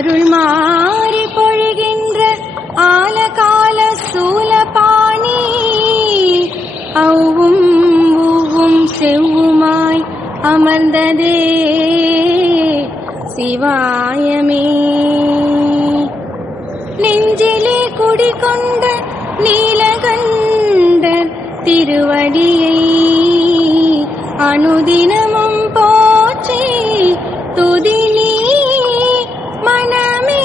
அருள் மாறி பொழிகின்ற ஆலகால சூலபாணி அவ்வும் ஊவும் செவ்வுமாய் அமர்ந்ததே சிவாயமே. நெஞ்சிலே குடிகொண்ட நீலகண்டர் திருவடியை அனுதினமும் போற்றி துதினி மனமே.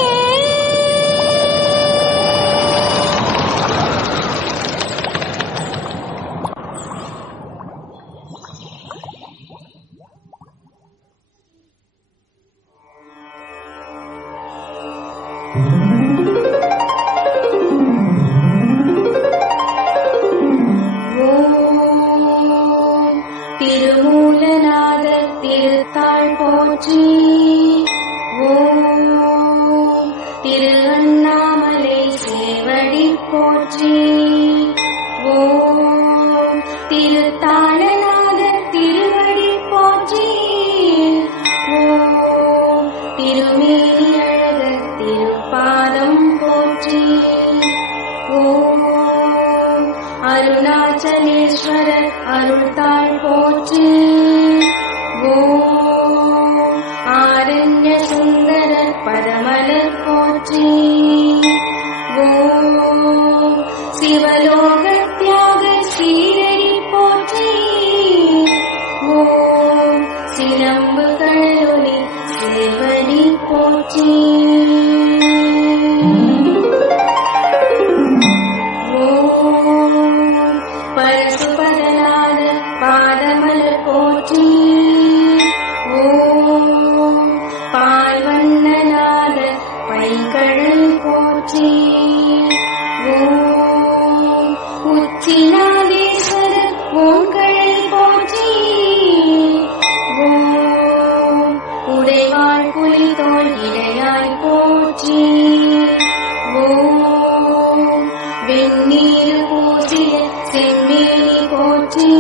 திருமூலநாத திருத்தாள் போற்றி. ஓம் திரு அண்ணாமலை சேவடி போற்றி. ஓம் திருத்தாளநாத திருவடி போற்றி. ஓம் திருமேனி அழகர் திருப்பாதம் போற்றி. ஓம் அருணாச்சலேஸ்வரர் அருள்தாள் போற்றி. ஓம் ஆரண்ய சுந்தரர் பதமலர் போற்றி. ஓம் சிவலோக தியாக ஸ்ரீரடி போற்றி. ஓம் சிலம்பு கடலொலி சேவடி போற்றி. பரசுபதநாத பாதமலர் போற்றி. ஓம் பால்வண்ணநாத பைங்கழல் போற்றி. ஓம் உச்சிநாதேஸ்வரர் ஓங்கழல் போற்றி. ஓம் உடைவாள் புலிதோள் இடையாய் போற்றி. ஓம் வெந்நீர் பூசிய செம்மேனி போற்றி.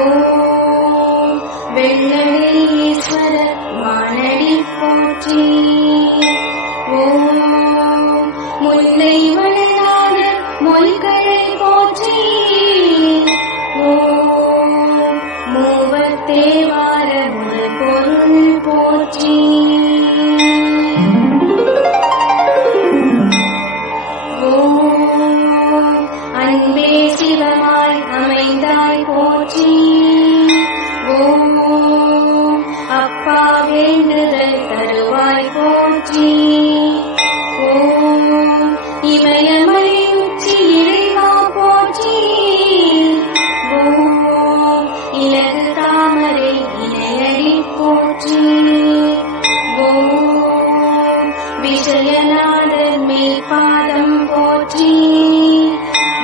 ஓம் வெள்ளடேஸ்வரர் வானடி போற்றி. ஓம் முல்லை வளநாதர் மொய்கழல் போற்றி. ஓம் மூவத்தேவார முதல் பொருள் போற்றி. அன்பே சிவமாய் அமைந்தாய் போற்றி. ஓம் அப்பா வேண்டுதல் தருவாய் போற்றி. ஓம் இமயமலை உச்சி இறைவா போற்றி. ஓம் இலகு தாமரை இணையடி போற்றி. ஓம் விஷயநாதர் மேல்பாதம் போற்றி.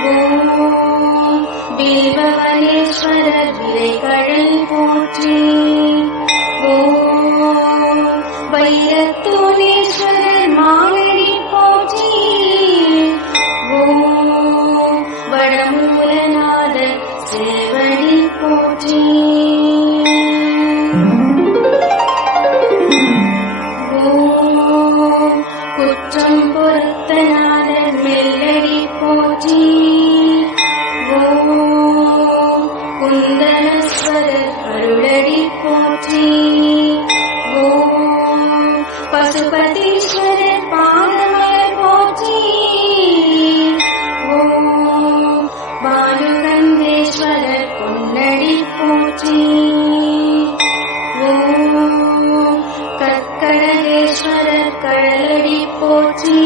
ஓம் பில்வவனேஸ்வரர் விரைகழல் போற்றி. ஓம் வைரத்தூணேஸ்வரர் மாலடி போற்றி. ஓம் வடமூலநாதர் சேவடி போற்றி. ஓம் குற்றம் பொறுத்தநாதர் மெல்லடி போற்றி. ஓம் குந்தனஸ்வரர் அருளடி போற்றி. ஓம் பசுபதீஸ்வரர் பாதமலர் போற்றி. ஓம் பாலுகந்தேஸ்வரர் பொன்னடி போற்றி. ஓம் கற்கடகேஸ்வரர் கழலடி போற்றி.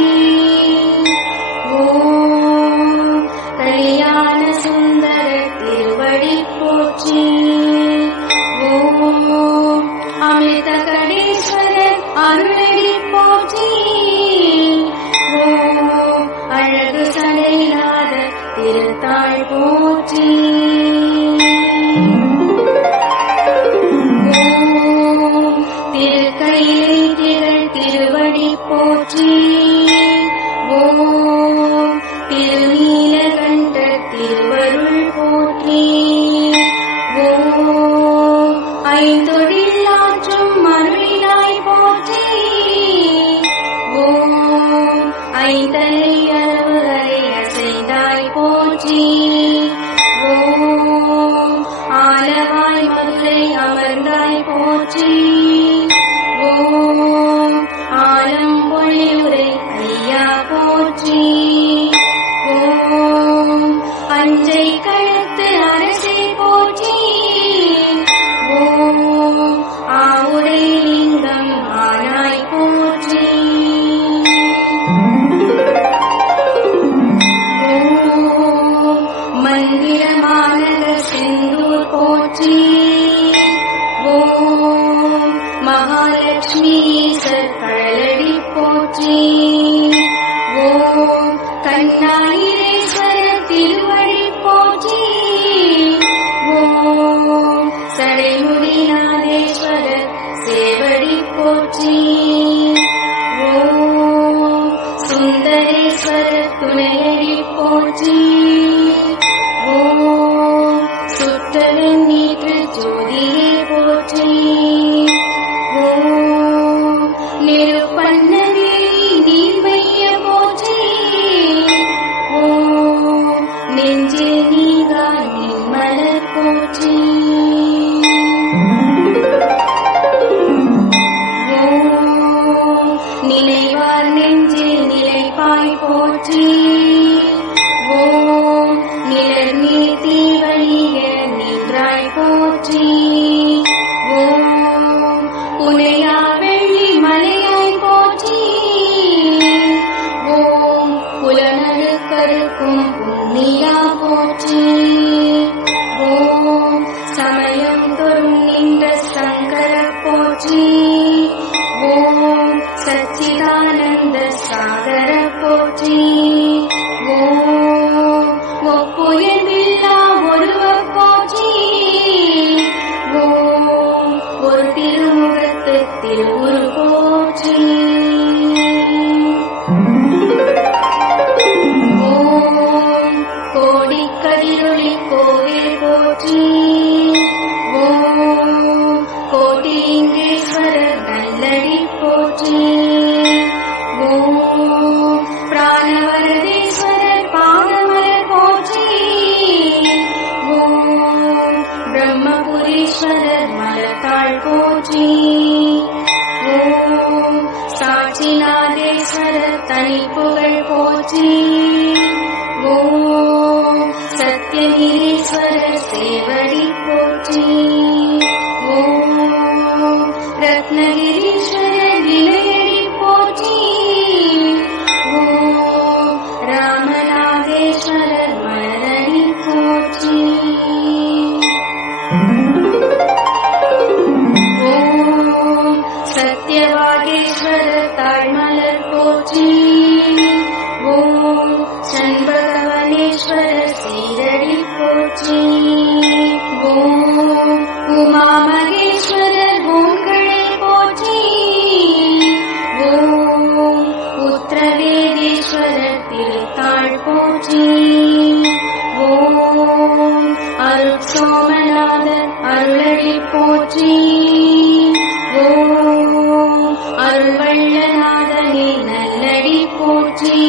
ஓம் கல்யாண சுந்தரர் திருவடி போற்றி. ஓம் அமிர்தகடேஸ்வரர் அருளடி போற்றி. ஓம் அழகு சடைநாதர் திருத்தாள் போற்றி. ஓம் திருக்கையிலை திகழ் திருவடி போற்றி. ஓம் திருநீலகண்டர் திருவருள் போற்றி. ஓம் ஐந்தொழில் ஆற்றும் அருளினாய் போற்றி. நஞ்சை கழுத்து அரசை போற்றி. ஓம் ஆவுடை லிங்கம் ஆனாய் போற்றி. ஓம் மந்திரமானக செந்தூர் போற்றி. ஓம் மகாலட்சுமி சற்கழலடி போற்றி. ஓம் கண்ணாயிரேஸ்வர திருவடி போற்றி. ஓம் சடைமுடிநாதேஸ்வர சேவடி போற்றி. ஓம் சுந்தரேஸ்வர துணையடி போற்றி. ஓம் சுற்றவன் நீற்று ஜோதியே போற்றி. ஓம் நெருப்பண்ணவே நீர்மைய போற்றி. ஓம் நெஞ்சில் நீங்கா நின்மலர் போற்றி. ஓம் நினைவார் நெஞ்சில் நிலைப்பாய் போற்றி. ஓம் நிழல் நீர் தீவழிய நின்றாய் போற்றி. ஓம் புனையா வெள்ளி மலையாய் போற்றி. ஓம் புலனழுக்கருக்கும் புண்ணியா போற்றி. ஓம் சமயம் தொறும் நின்ற சங்கர போற்றி. ஓம் சச்சிதானந்த சாகர போற்றி. ஓம் ஒப்புயர்வில்லா ஒருவ போற்றி. ஓம் ஒரு திருமுகத்து திருவுரு போற்றி. ஓம் கோடிக்கதிரொளி கோவில் போற்றி. ஓம் கோட்டிலிங்கேஸ்வரர் நல்லடி போற்றி. ஓம் பிராணவரதேஸ்வரர் பாதமலர் போற்றி. ஓம் பிரம்மபுரீஸ்வரர் மலத்தாள் போற்றி. ஓம் சாட்சிநாதேஸ்வரர் தனிப்புகழ் போற்றி. ஓம் சத்யகிரீஸ்வரர் சேவடி போற்றி. ஓம் ரத்னகிரீஸ்வரர் விளையடி போற்றி. ஓம் ராமநாதேஸ்வரர் மலரடி போற்றி. ஓம் சத்யவாகேஸ்வரர் தாழ்மலர் போற்றி. ஓம் சண்பகவனேஸ்வரர் சீரடி போற்றி. ஓம் உமாமகேஸ்வரர் ஓம்களை போற்றி. ஓம் உத்திரவேதேஸ்வரர் திருத்தாள் போற்றி. ஓம் அருட்சோமநாதர் அருளடி போற்றி. ஓம் அருள்வள்ளநாதனே நல்லடி போற்றி.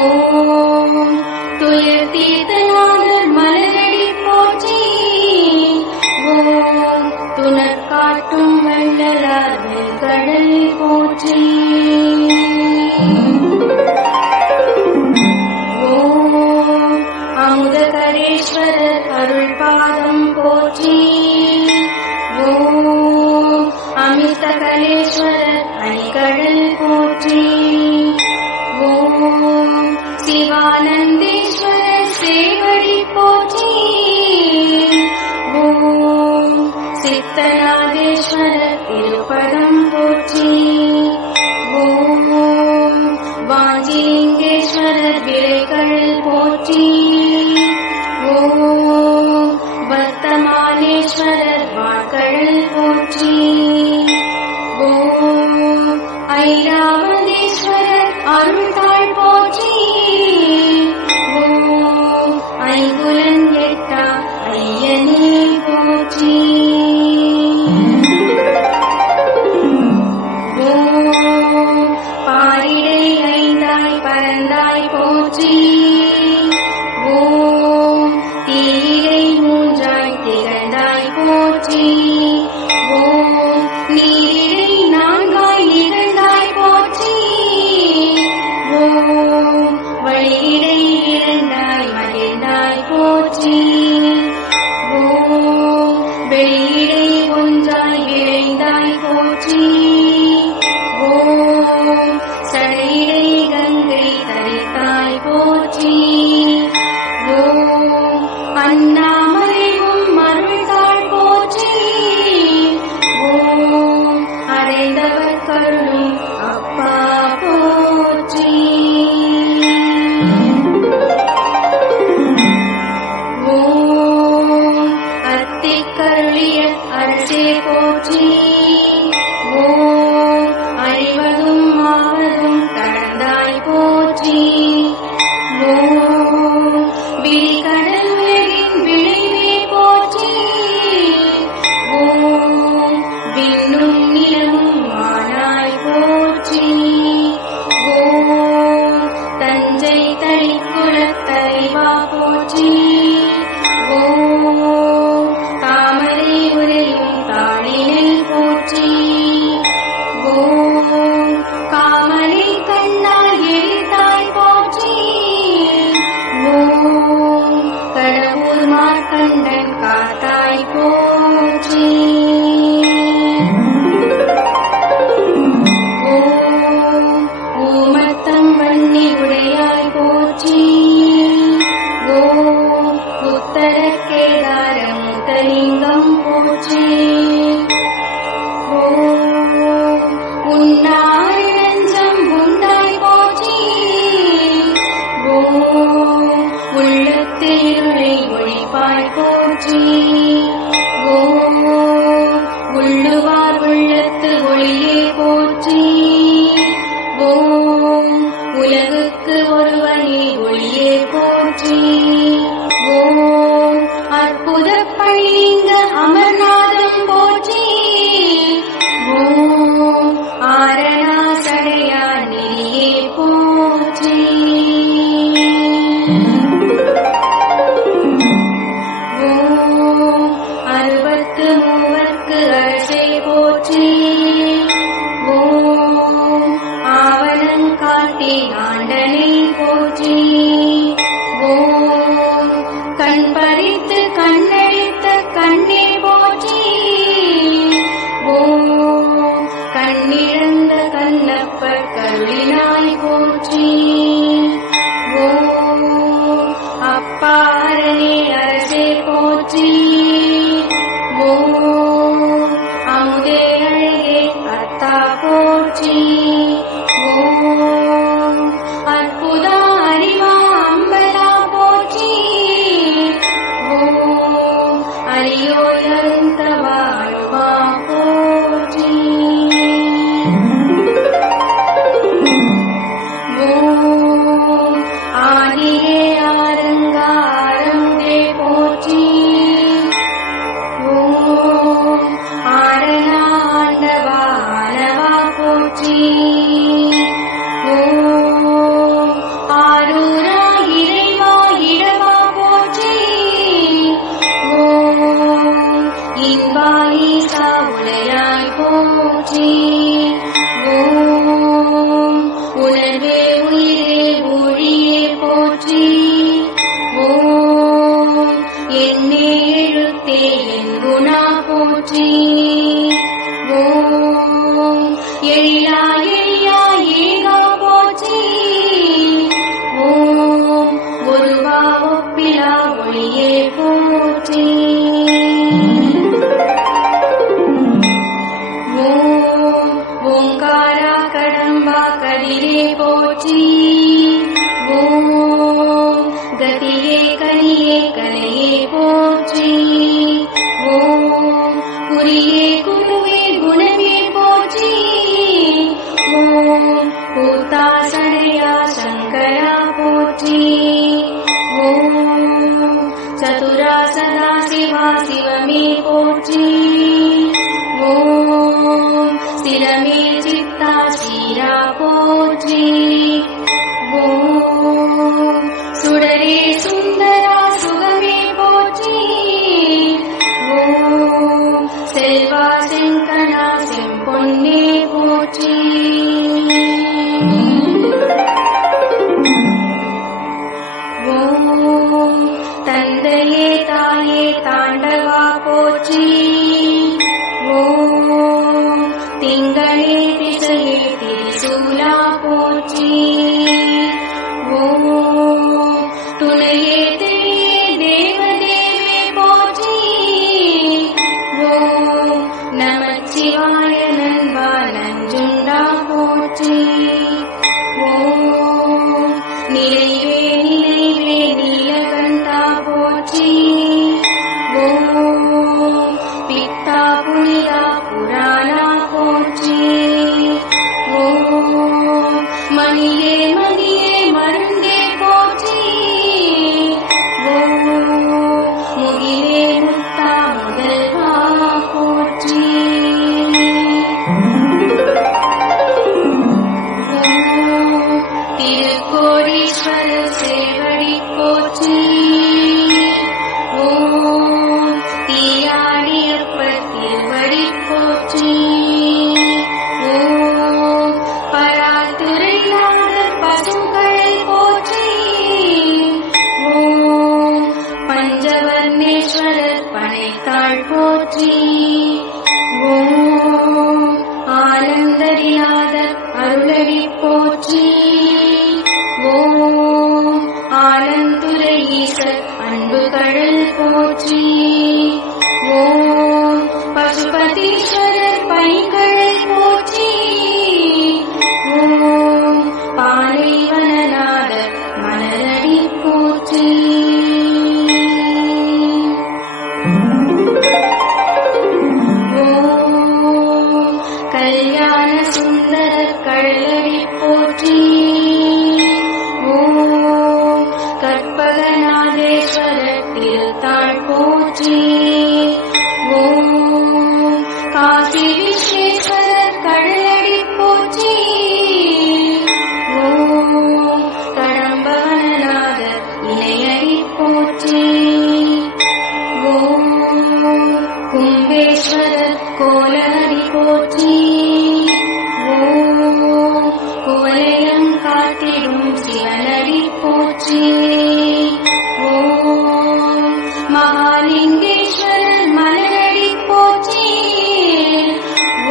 ஓம் துயர் தீர்த்தநாதர் மலரடி போற்றி. ஓம் துணர் காட்டும் வள்ளலார் வெண்கடல் போற்றி. ஓம் அமுதகரேஸ்வரர் அருள் பாதம் போற்றி. ஓம் அமிர்தகலேஸ்வரர் அணிகடல் போற்றி. ஓம் சிவானந்தேஸ்வரர் சேவடி போற்றி. ஓம் சித்தநாதேஸ்வரர் திருப்பதம் போற்றி. ஓம் வாஞ்சிலிங்கேஸ்வரர் விளைகடல் போற்றி. ஓம் வர்த்தமானேஸ்வரர் வாட்கடல் போற்றி. ஓம் ஐராவதேஸ்வரர் அருள்தாள் போற்றி. ஓம் ஐங்குலன் எட்டா ஐயனே போற்றி. ஒளியே போற்றி. ஓம் அழிவதும் ஆவதும் கடந்தாய் போற்றி. ஓம் விரிகடல் உலகின் விளைவே போற்றி. ஓம் விண்ணும் நிலமும் மானாய் போற்றி. ஓம் தஞ்சை தளிக்குலத் தலைவா போற்றி. ஓம் தாமரை உரையும் தாளினை போற்றி. ஓம் காமனை கண்ணால் எரித்தாய் போற்றி. ஓம் கடவுர் மார்க்கண்டன் காத்தாய் போற்றி. ஓம் ஊமத்தம் வன்னி உடையாய் போற்றி. ஓம் உத்தர கேதார முதலிங்கம் போற்றி. ஓம் உன்னாய் நெஞ்சம் உண்டாய் போற்றி. ஓம் உள்ளத்தில் இருளை ஒழிப்பாய் போற்றி. ஓம் உள்ளுவார் உள்ளத்து ஒளியே போற்றி. ஓம் உலகுக்கு ஒருவனே ஒளியே போற்றி. ஓம் அற்புத பள்ளிங்க அமர்நாதம் போற்றி. ஓம் ஆரணா சடையா நெறியே போற்றி. ஓம் அறுபத்து மூவர்க்கு அரசே போற்றி. ஓம் ஆவணங்காட்டி ஆண்டனை போற்றி. ஓம் கண் பறித்து கண்ணடித்த கண்ணே போற்றி. ஓம் கண்ணிழந்த கண்ணப்பர் கருளினாய் போற்றி. ஓம் அப்பாரனே அரசே போற்றி. ஓம் அமுதே அழகே அத்தா போற்றி. ஓம் அற்புதா அறிவா அம்பலா போற்றி. ஓம் அரியோய் அருந்தவா அருவா போற்றி. ஓம் ஆதியே ஆரங்காரம்பே போற்றி. ஓம் ஆரணா ஆண்டவா ஆனவா போற்றி. ஓம் ஆரூரா இறைவா இடவா போற்றி. ஓம் இன்பா ஈசா உடையாய் போற்றி. ஓம் உணர்வே உயிரே ஊழியே போற்றி. ஓம் என்னே எழுத்தே என் குணா போற்றி. ஓம் எழிலா எழியா ஏகா போற்றி. ஓம் ஒருவா ஒப்பிலா ஒளியே போற்றி. ஓம் ஓங்காரா கடம்பா கதிரே போற்றி. ஓம் கதியே கனியே கலையே போற்றி. ஓம் குறியே குருவே குணமே போற்றி. ஓம் கூத்தாசனையா சங்கரா போற்றி. ஓம் சதுரா சதா சிவா சிவமே போற்றி. ஓம் சிரமே சித்தா சீரா போற்றி. ஓம் சுடரே சுந்தரா சுகமே போற்றி. ஓம் செல்வா செங்கனா செம்பொன்னே போற்றி. ஓம் தந்தையே தாயே தாண்டவா போற்றி. மங்களேஸ்வரர் பனைத்தாள் போற்றி. ஓம் ஆனந்தரிநாதர் அருளடி போற்றி. ஓம் ஆனந்துரை ஈசர் அன்பு கடல் போற்றி. ஓம் பசுபதீஸ்வரர் பைங்கடல் போற்றி. ஓம் பாலைவனநாதர் மலரடி போற்றி. ஓம் கல்யாண சுந்தரர் கழலடி போற்றி. ஓம் கற்பகநாதேஸ்வரர் திருத்தாள் போற்றி. ஓம் காசி விஸ்வேஸ்வரர் கழலடி போற்றி. ஓம் கடம்பவனநாதர் இணையடி போற்றி. ஓம் கும்பேஸ்வரர் கோலஹரி போற்றி. ஓம் குவலயம் காத்திடும் சிவனடி போற்றி. ஓம் மகாலிங்கேஸ்வரர் மலரடி போற்றி.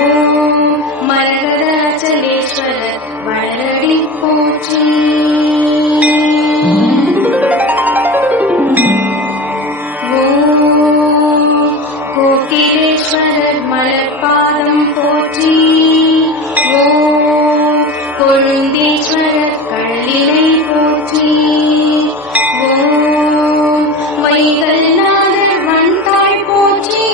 ஓம் மரகதாச்சலேஸ்வரர் வளரடி போற்றி. ஓம் கோகிலேஸ்வரர் மலர்பாதம் போற்றி. ஓம் கொழுந்தீஸ்வரர் கள்ளிலை போற்றி. ஓம் வைகல்நாதர் வந்தாள் போற்றி.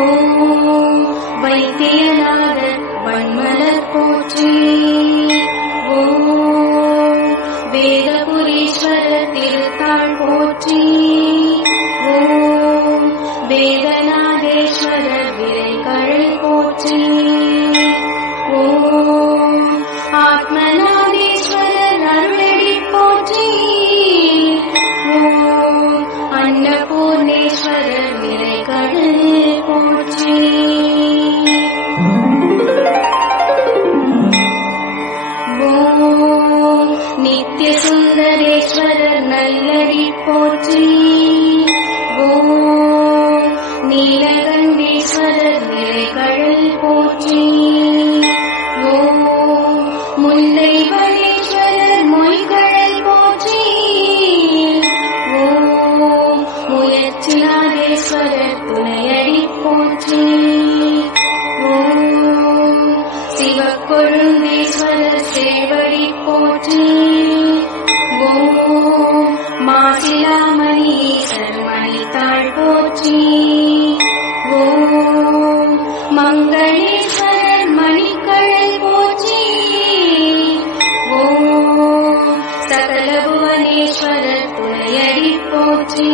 ஓம் வைத்தியநாதர் வன்மலர் போற்றி. ஓம் வேதபுரீஸ்வரர் திருத்தாள் போற்றி. ஓம் வேதநாதேஸ்வரர் விரைகழல் போற்றி. ஓம் ஆத்மநாதேஸ்வரர் அருளடி போற்றி. ஓம் அன்னபூர்ணேஸ்வரர் விரைகழல் போற்றி. ஓம் நித்ய சுந்தரேஸ்வரர் நல்லடி போற்றி. ஓம் நீலகண்டீஸ்வரர் விரைகழல் போற்றி. ஓம் முல்லைவனேஸ்வரர் மொய்கழல் போற்றி. ஓம் முயற்சிநாதேஸ்வரர் துணையடி போற்றி. ஓம் சிவக்கொழுந்தீஸ்வரர் சேவடி போற்றி. ஓம் மாசிலாமணி ஈசர் மணித்தாள் போற்றி. ஓம் மங்களேஸ்வரர் மணிக்கழல் போற்றி. ஓம் சகல புவனேஸ்வரர் துணையடி போற்றி.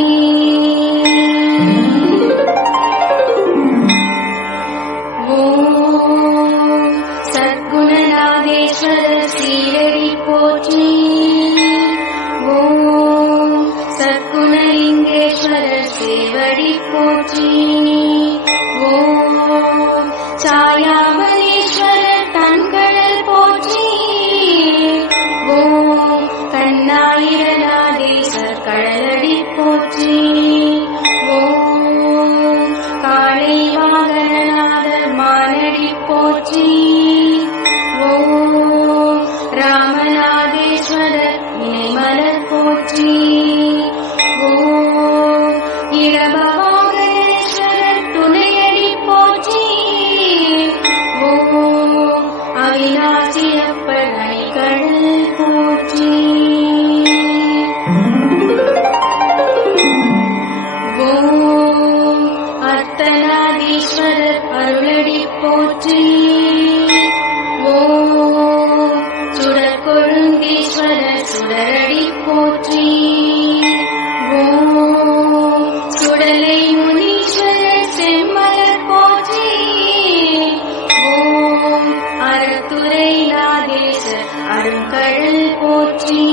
ஓம் சத்குணநாதேஸ்வரர் சீரடி போற்றி. ஓம் சத்குணலிங்கேஸ்வரர் சேவடி போற்றி. ஓம் சாயாமலேஸ்வரர் தன்கடல் போற்றி. ஓம் கண்ணாயிரநாதேஸ்வர் கழலடி போற்றி. ஓம் காளை வாகனநாதர் மானடி போற்றி. ஓம் ராமநாதேஸ்வரர் இணைமலர் போற்றி. ஓம் இடபவாகனேஸ்வரர் துணையடி போற்றி. ஓம் அவிநாசியப்பர் அணைகடல் போற்றி. ஓம் அர்த்தநாதீஸ்வரர் அருளடி போற்றி. ஓம் சுடற்கொழுந்தீஸ்வரர் சுடரடி போற்றி. ஓம் சுடலை முனீஸ்வரர் செம்மலர் போற்றி. ஓம் அறத்துரை நாதேசர் அருங்கடல் போற்றி.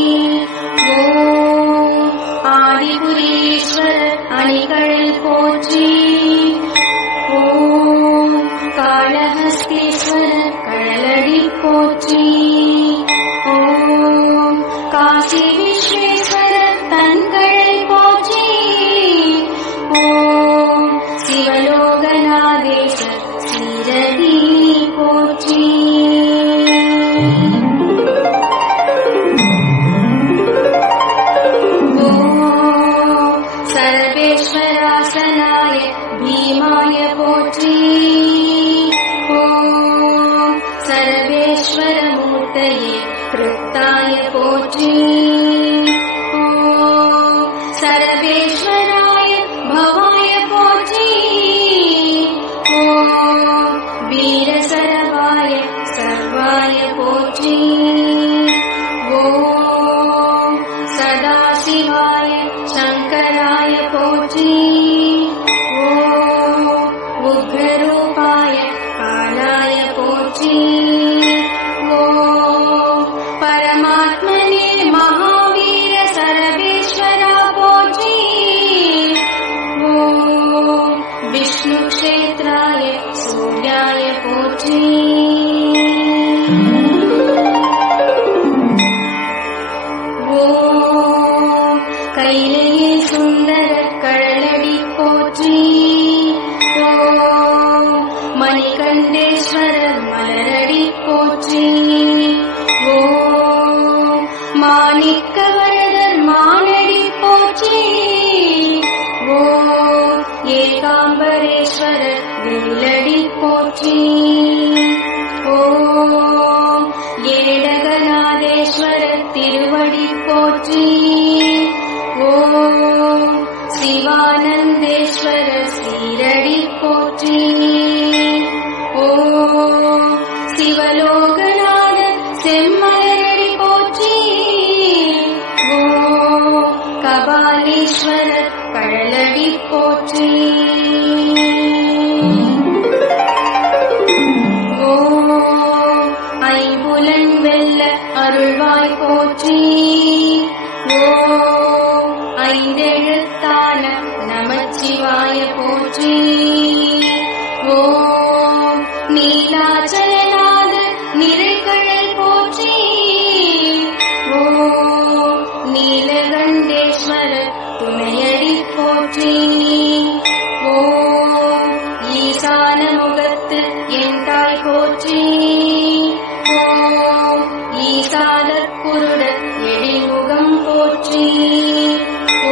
ஓம் ஆதிபுரீஸ்வரர் அணிகடல் போற்றி. ஓம் காளஹஸ்தீஸ்வரர் கழலடி போற்றி. ஓம் காசி விஸ்வேஸ்வரர் தன்கடல் போற்றி. சரவேஸ்வராய பவாய போற்றி. ஓம் வீரசரவாய சர்வாய போற்றி. ஓம் சதாசிவாய சங்கராய போற்றி. ஓம் உக்ரரூபாய காலாய போற்றி. ஓம் பரமாத்மனே மகாவீர சரவேஸ்வரா போற்றி. ஓம் விஷ்ணு க்ஷேத்ராய சூர்யாய போற்றி. ஓம் கைலையே சுந்தர கழலடி போற்றி. ஓம் மணிகண்டேஸ்வரர் மலரடி போற்றி. ஓம் மாணிக்கவரதர் மானடி போற்றி. ஓம் ஏகாம்பரேஸ்வரர் வெள்ளடி போற்றி. ஓம் ஏடகநாதேஸ்வரர் திருவடி போற்றி. ஓம் சிவானந்தேஸ்வரர் சீரடி போற்றி. ஓம் சிவலோகநாதர் செம்மலரடி போற்றி. ஓம் கபாலீஸ்வரர் கழலடி போற்றி. ஓம் ஐம்புலன் வெல்ல அருள்வாய் போற்றி. ஓம் ஐந்தெழுத்தான நமச்சிவாய போற்றி. ஓம் நீலாச்சலநாத நிறைகழல் போற்றி. ஓம் நீலகண்டேஸ்வரர் துணையடி போற்றி. ஓம் ஈசான முகத்து என் தாய் போற்றி. ஓம் ஈசாதற் குருட எழில்முகம் போற்றி.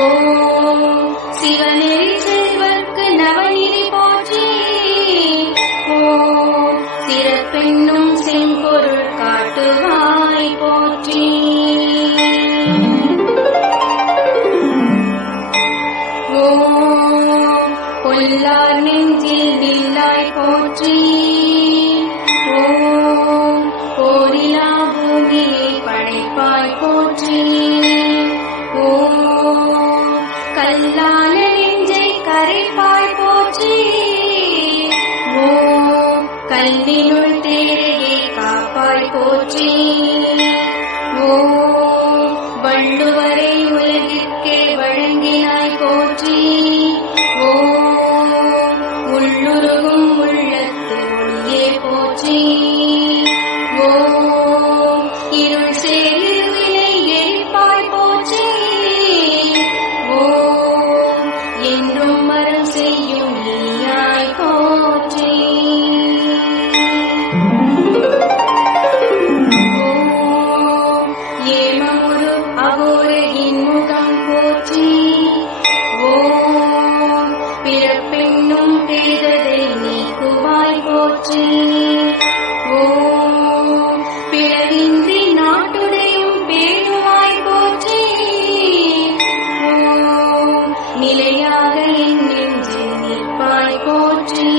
ஓம் சிவநெறி செல்வர்க்கு நவநிதி போற்றி. ஓம் சிறப்பென்னும் செம்பொருள் காட்டுவாய் போற்றி. ஓம் பொல்லார் நெஞ்சில் நில்லாய் போற்றி. ஓம் போரிலா பூமியை படைப்பாய் போற்றி. ஓம் கல்லான நெஞ்சை கரைப்பாய் போற்றி. ஓம் கல்லினுள் தேரையை காப்பாய் போற்றி. ஓம் வள்ளுவரை உலகிற்கே வழங்கினாய் போற்றி. ஓம் உள்ளுருகும் உள்ளத்து ஒளியே போற்றி. ஓம் இருள் சேருவினை எரிப்பாய் போற்றி. ஓம் என்றும் மரம் செய்யும் நீயாய் போற்றி. ஓம் ஏமமுரு அகோரகின் முகம் போற்றி. ஓம் பிறப்பென்னும் பேததை நீக்குவாய் போற்றி. ஓம் பிறவின்றி நாட்டுடையும் பேணுவாய் போற்றி. ஓம் நிலையாக என் நெஞ்சில் நிற்பாய் போற்றி.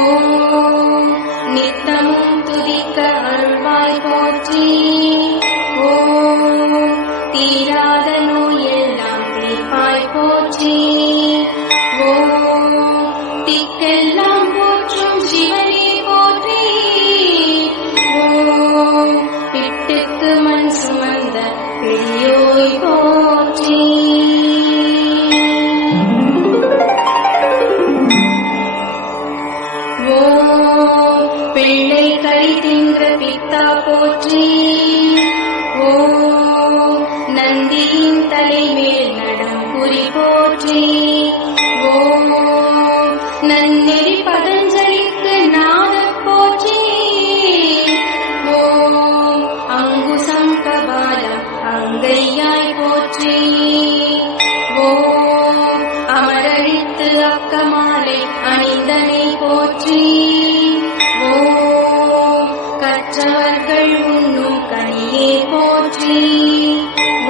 ஓம் நித்தமும் துதிக்க அருள்வாய் போற்றி. ஓம் தீராத நோயெல்லாம் தீர்ப்பாய் போற்றி. ஓம் திக்கெல்லாம் போற்றும் சிவனே போற்றி. ஓம் பிட்டுக்கு மண் சுமந்த பெரியோய் போற்றி. ஓம் பிள்ளை கறி தின்ற பித்தா போற்றி. ஓம் நந்தியின் தலைமேல் நடம்புரி போற்றி. ஓம் நன்னெறி பதஞ்சலிக்கு நாத போற்றி. ஓம் அங்குசம் கபாலம் அங்கையாய் போற்றி. ஓம் அமரழித்து அக்கமாலை அணிந்தனை போற்றி. ஓம் கற்றவர்கள் உண்ணும் கனியே போற்றி.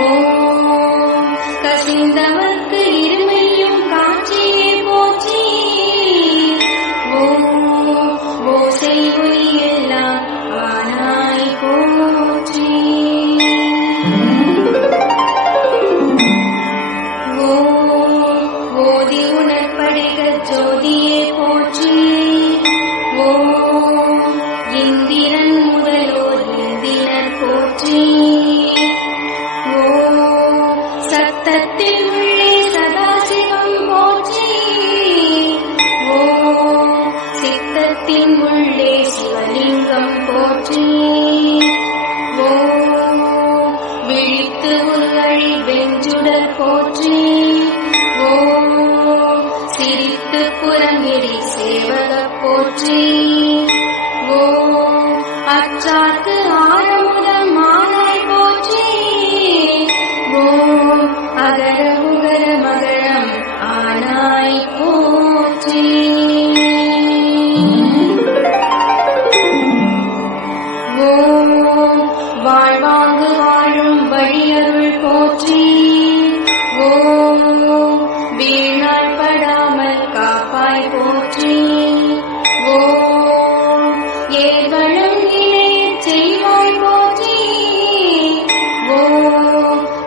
ஓம் கசி அறிந்தவர்க்கு இருமையும் காட்சியே போற்றி. ஓசை ஒலியெல்லாம் ஆனாய் போற்றி. ஓதி உணர்படைக ஜோதியே போற்றி. இந்திரன் முதலோர் இந்திரர் போற்றி. சத்தத்தில் உள்ளே சதாசிவம் போற்றி. சித்தத்தின் உள்ளே சிவலிங்கம் போற்றி. விழித்து உருளி வெஞ்சுடர் போற்றி. சிரித்து புறங்கிரி சேவக போற்றி. அச்சாத்து ஆரமுதம் மாலாய் போற்றி. அகர உகர மகரம் ஆனாய் போற்றி. வாழ்வாங்கு வாழும் வழியருள் போற்றி. வீணாய் படாமல் காப்பாய் போற்றி. ஏர்களும் நிலையச் செய்வாய் போற்றி.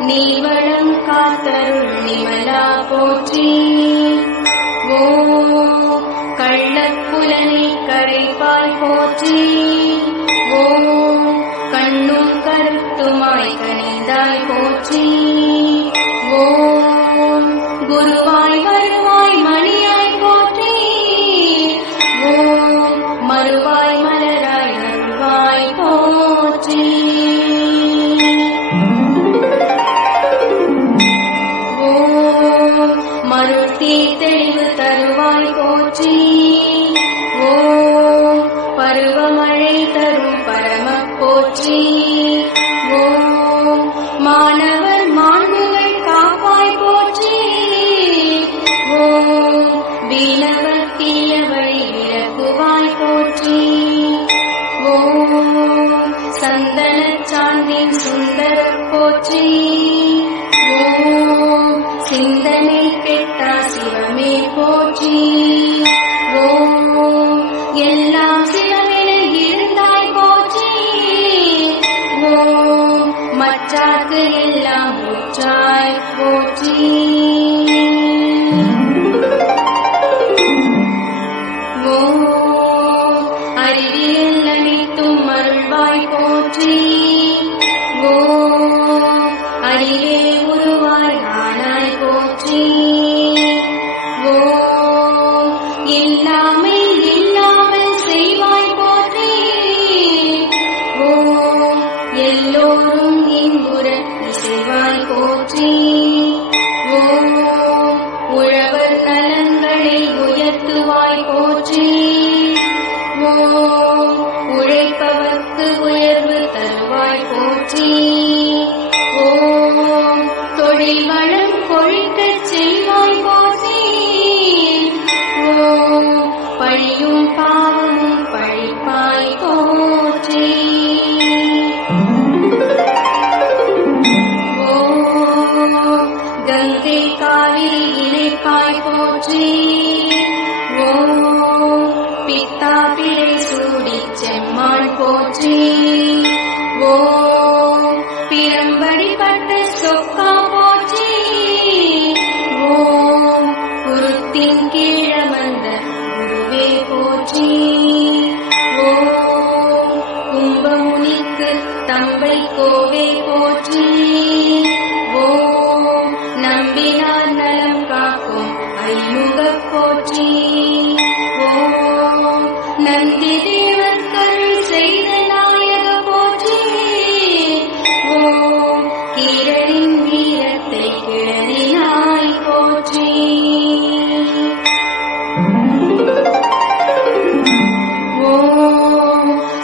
நீவளம் காத்தருள் நிமலா போற்றி. கள்ளப்புலனை கரைப்பாய் போற்றி. கண்ணும் கருத்துமாய் கனிந்தாய் போற்றி. குருவாய் வருவாய் மணியாய் போற்றி. மறுவாய் மலராய் அருள்வாய் போற்றி. மருத்தி தெளிவு தருவாய் போற்றி. பருவமழை தரும் பரம போற்றி. மாணவர் மாண்புகள் காப்பாய் போற்றி. வீணவர் தீய வழி விலகுவாய் போற்றி. சந்தன சாந்தின் சுந்தர போற்றி. சிந்தனை கெட்டா சிவமே போற்றி. எல்லாம் சிவமென இருந்தாய் போற்றி. மற்றாக்கு எல்லாம் முற்றாய் போற்றி. அறிவியல் அனைத்தும் அருள்வாய் போற்றி. அறிவே உருவாய் ஆனாய் போற்றி. எல்லாமே இல்லாமல் செய்வாய் போற்றி. எல்லோரும் இன்புற இசைவாய் போற்றி. உழவர் நலன்களை உயர்த்துவாய் போற்றி. உழைப்பவர்க்கு உயர்வு தருவாய் போற்றி. தொழில் வளம் கொழிக்கச் செய்வாய் போற்றி. பழியும் பாவமும் பழிப்பாய் போற்றி. கங்கை காவிரி இணைப்பாய் போற்றி. பித்தா பிழை சூடி செம்மான் போற்றி. பிரம்படி பட்ட சொக்கா போற்றி. குருத்தின் கீழமர்ந்த குருவே போற்றி. கும்பமுனிக்கு தம்பை கோவே போற்றி. நம்பினார் நலம் காக்கும் ஐமுக போற்றி. நந்தி தேவர்கள் செய்த நாயக போற்றி. கீரரின் வீரத்தை கிளறினாய் போற்றி.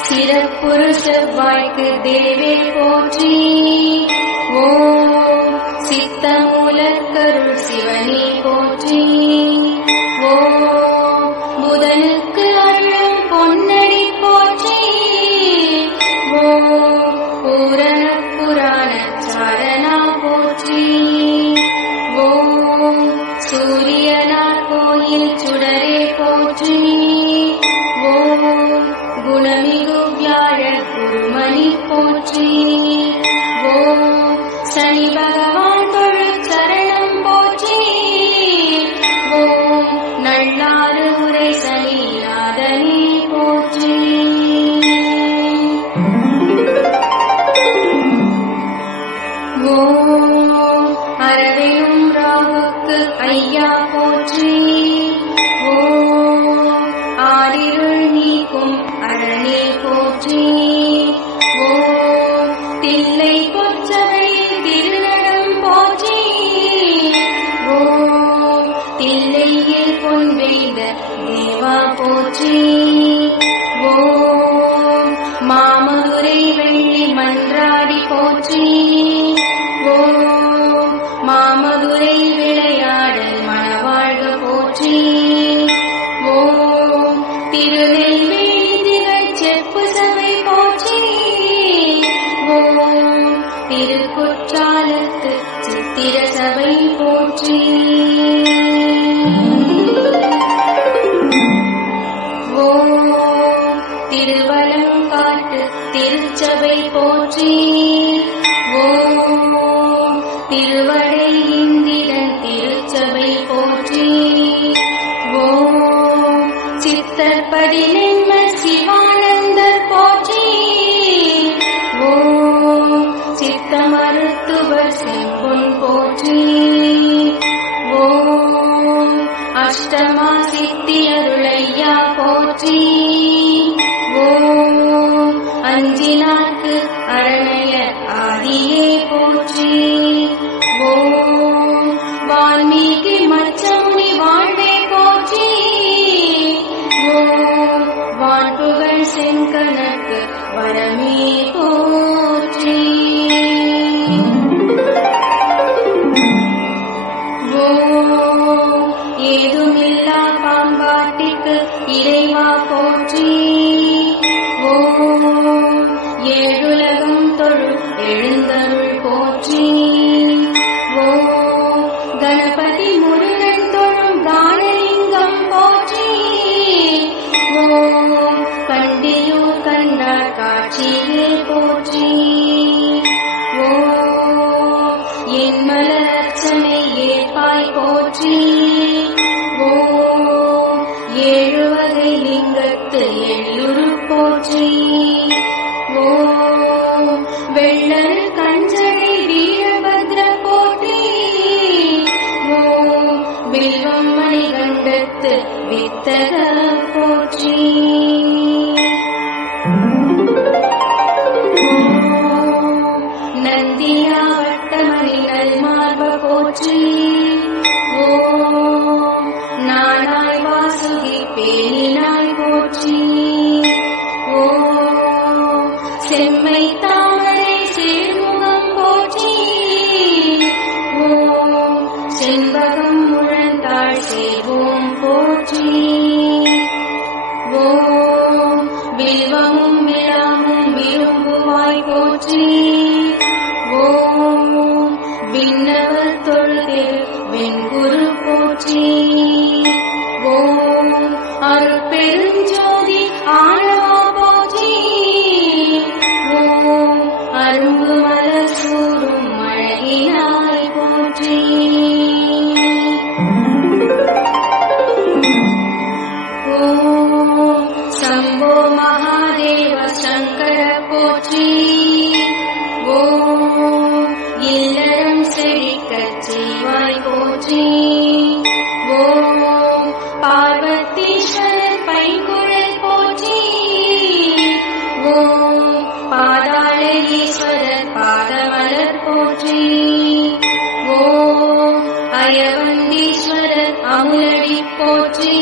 சிறப்புறு செவ்வாய்க்கு தேவே போற்றி. சித்தமூலக்கருள் சிவனே போற்றி. புதனுக்கு அருளும் பொன்னடி போற்றி. பூரண புராண சாரணா போற்றி. ஐயா போற்றி. ஓம் ஆரிருள் நீக்கும் அரணே போற்றி. ஓம் தில்லை கொற்றவையில் திருநடம் போற்றி. ஓம் தில்லையில் பொன் வேந்த தேவா போற்றி. ஓம் மாமதுரை வெள்ளி மன்றாடி போற்றி. ஓம் மாமதுரை விளையாடல் மணவாழ்க போற்றி. ஓம் திருநெல்வேலி திகழ் செப்பு சபை போற்றி. ஓம் திருக்குற்றாலத்து சித்திர சபை போற்றி. ஓம் திருவலங்காட்டு திருச்சபை போற்றி. ஓம் திருவடை இந்திரன் திருச்சபை போற்றி. ஓம் சித்தர்பதி நின்ம சிவானந்தர் போற்றி. ஓம் சித்த மருத்துவர் செம்பொன் போற்றி. ஓம் அஷ்டமா சித்தி அருளையா போற்றி. ஓம் அஞ்சினார்க்கு அரணைய ஆதியே போற்றி. ஓம் வால்மீகி மச்சமுனி வாழ்வே போற்றி. ஓம் வான்புகழ் செங்கனக்கு வரமே போற்றி. ஓம் ஏதுமில்லா பாம்பாட்டிக்கு இறைவா போற்றி. ஓம் ஏழுலகம் தொழு எழுந்தருள் போற்றி. ஓம் கணபதி முருகன் தொழும் தானலிங்கம் போற்றி. ஓம் கண்டியூர் கண்டார் காட்சியே போற்றி. ஓம் என் மலர்ச்சனை ஏற்பாய் போற்றி. ஓம் ஏழு வகை லிங்கத்து எள்ளுரு போற்றி. ஓம் வெள்ளரு கஞ்சனை வீரபத்ர போற்றி. ஓம் வில்வம் மணிகண்டத்து வித்தக போற்றி. ஓம் நந்தியாவட்டமணி நல்மார்ப போற்றி. ஓம் நானாய் வாசுகி பேணினாய் போற்றி. ஓம் செம்மை தாமரை சேர்முகம் போற்றி. ஓம் செண்பகம் முழந்தாள் செய்வோம் போற்றி. ஓம் வில்வமும் விழாமும் விரும்புவாய் போற்றி. ஓம் விண்ணவர் தொழுதில் வெண்குரு போற்றி. ஓம் அருட்பெருஞ்சோதி ஆழவா போற்றி. ஓம் அரும்பு மலர் சூடும் அழகினாய் போற்றி. ஓம் சம்போ மகாதேவ சங்கர போற்றி. ஓம் இல்லறம் செழிக்கச் செய்வாய் போற்றி. ஓம் பார்வதீஸ்வரர் பைங்குழல் போற்றி. ஓம் பாதாள ஈஸ்வரர் பாதமலர் போற்றி. ஓம் அயவந்தீஸ்வரர் அமுலடி போற்றி.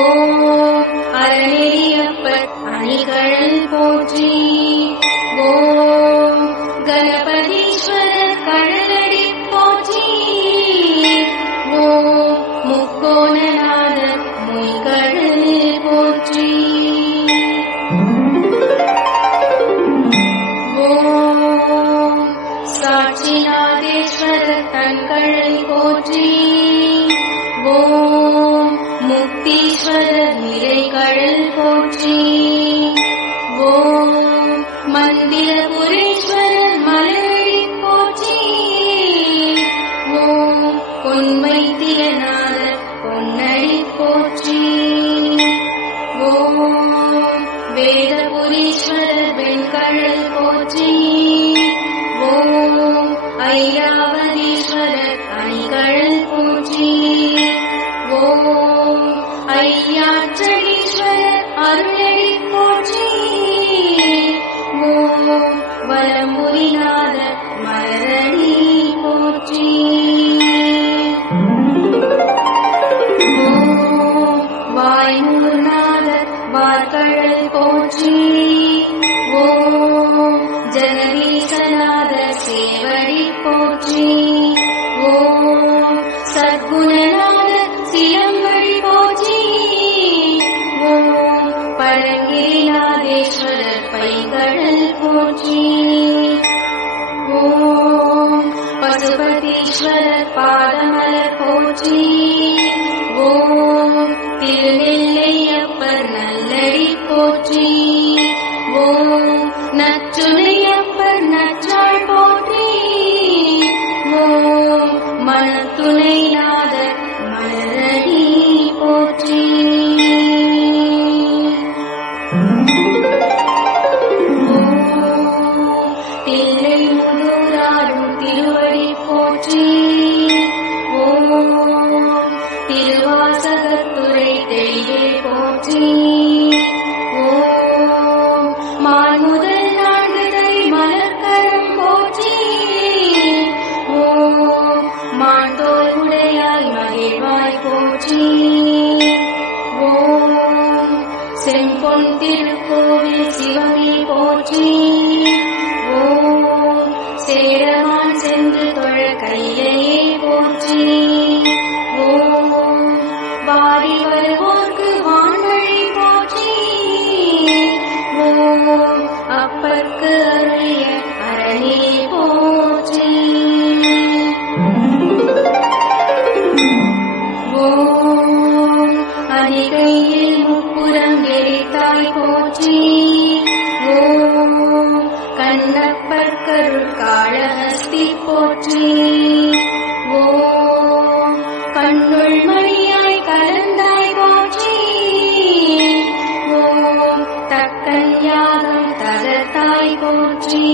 ஓம் அரணெறியப்பர் அணிகழல் போற்றி. ஓம் கணபதீஸ்வரர் கழலடி போற்றி. ஓம் முக்கோணநாதர் மொய்கழல் போற்றி. ஓம் சாட்சிநாதேஸ்வரர் தன்கழல் போற்றி. ஓம் முக்தீஸ்வரர் நிறைகழல் போற்றி. ஓம் மந்திரபுரீஸ்வரர் மலரடி போற்றி. ஓம் பொன்மைத்தியநாதர் பொன்னடி போற்றி. ஓம் வேதபுரீஸ்வரர் வெண்கழல் போற்றி. ஓம் ஐராவதீஸ்வரர் அணிகழல் போற்றி. போற்றி. ஓம் திருநெல்லையப்பர் நல்லடி போற்றி. ஓம் நச்சுனையப்பர் நச்சாள் போற்றி. ஓம் மனத்துணைநாதர் மலரடி போற்றி. தில்லை முதுராடும் திருவடி போற்றி. ஓம் திருவாசகத்துறை தெளிவே போற்றி. ஓம் மான்முதல் நான்குதை மலர்கரம் போற்றி. ஓம் மான்தோல் உடையாய் மகிழ்வாய் போற்றி. ஓம் செம்பொன் திருக்கோவில் சிவமே போற்றி. ஓம் சேரமான் சென்று தொழ கையிலேயே போற்றி. ஓம் வாரி வருவோர்க்கு வான்வழி போற்றி. ஓம் அப்பர்க்கு அருளிய அரணே போற்றி. ஓம் அதிகையில் முப்புறம் எரித்தாய் போற்றி. ஓம் கண்ணப்பர் கருட்காளஹஸ்தி போற்றி. ஓம் கண்ணுள் மணியாய் கலந்தாய் போற்றி. ஓம் தக்கன் யாகம் தகர்த்தாய் போற்றி.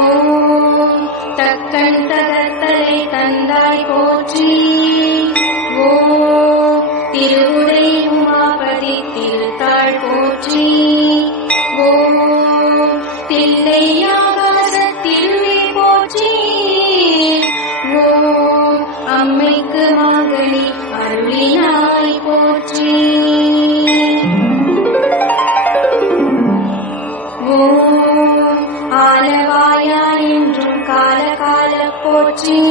ஓம் தக்கன் தகர்த்தலை தந்தாய் போற்றி. ஓம் திருவுடை உமாபதி திருத்தாள் போற்றி. ஓம் தில்லை ஆகாச திருவே போற்றி. ஓம் அம்மைக்கு மகளி அருளினாய் போற்றி. ஓம் ஆலவாயா என்றும் கால போற்றி.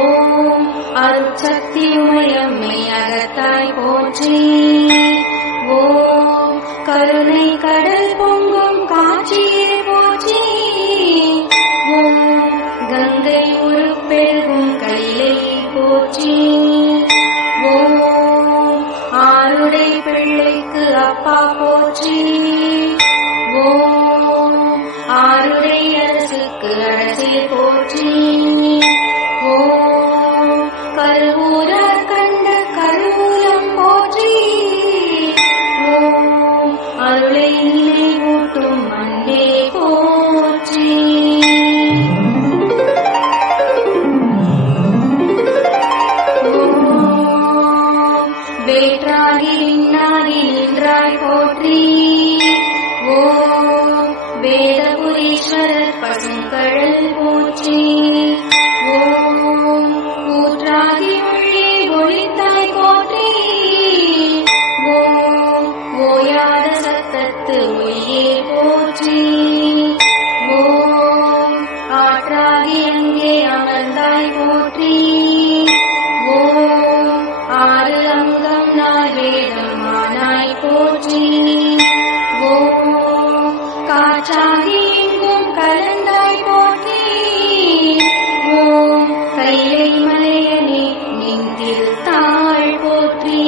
ஓம் அருட்சக்தி உமையம்மை அகத்தாய் போற்றி. ஓம் கருணை கடல் பொங்கும் காட்சியே போற்றி. ஓம் கங்கை உருப்பெருகும் கைலை போற்றி. ஓம் ஆருடை பிள்ளைக்கு அப்பா போற்றி. ஓம் ஆருடை அரசுக்கு அரசே போற்றி. ஓம் கருவூரார் கண்ட கருவூலம் போற்றி. ஓம் அருளை நினைவூட்டும் அன்பே போற்றி. ஓம் வேற்றாகி விண்ணாகி நின்றாய் போற்றி. ஓம் வேதபுரீஸ்வரர் பசுங்கழல் போற்றி. ஓம் கூற்றாகி ஒளியே ஒளித்தாய் போற்றி. ஓம் ஓயாத சத்தத்து ஒளியே போற்றி. ஓம் ஆற்றாகி அங்கே அமர்ந்தாய் போற்றி. ஓம் ஆறு அங்கம் நாய் வேதமானாய் போற்றி. ஓம் காற்றாகி எங்கும் கலந்தாய் போற்றி. ஓம் கைலை மலையனே நின் திருத்தாள் போற்றி.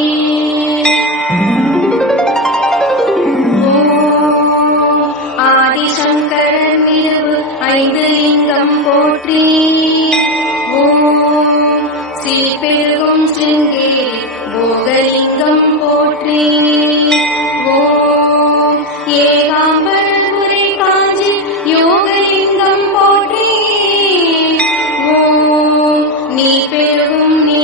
ஓம் ஆதிசங்கரன் இரவு 5 லிங்கம் போற்றி. ஓம் சீர்பெருகும் சிருங்கேரி போகலிங்கம் போற்றி. ஓம் ஏகாம்பரபுரை காஞ்சி யோகலிங்கம் போற்றி. ஓம் நீ பெருகும் நீ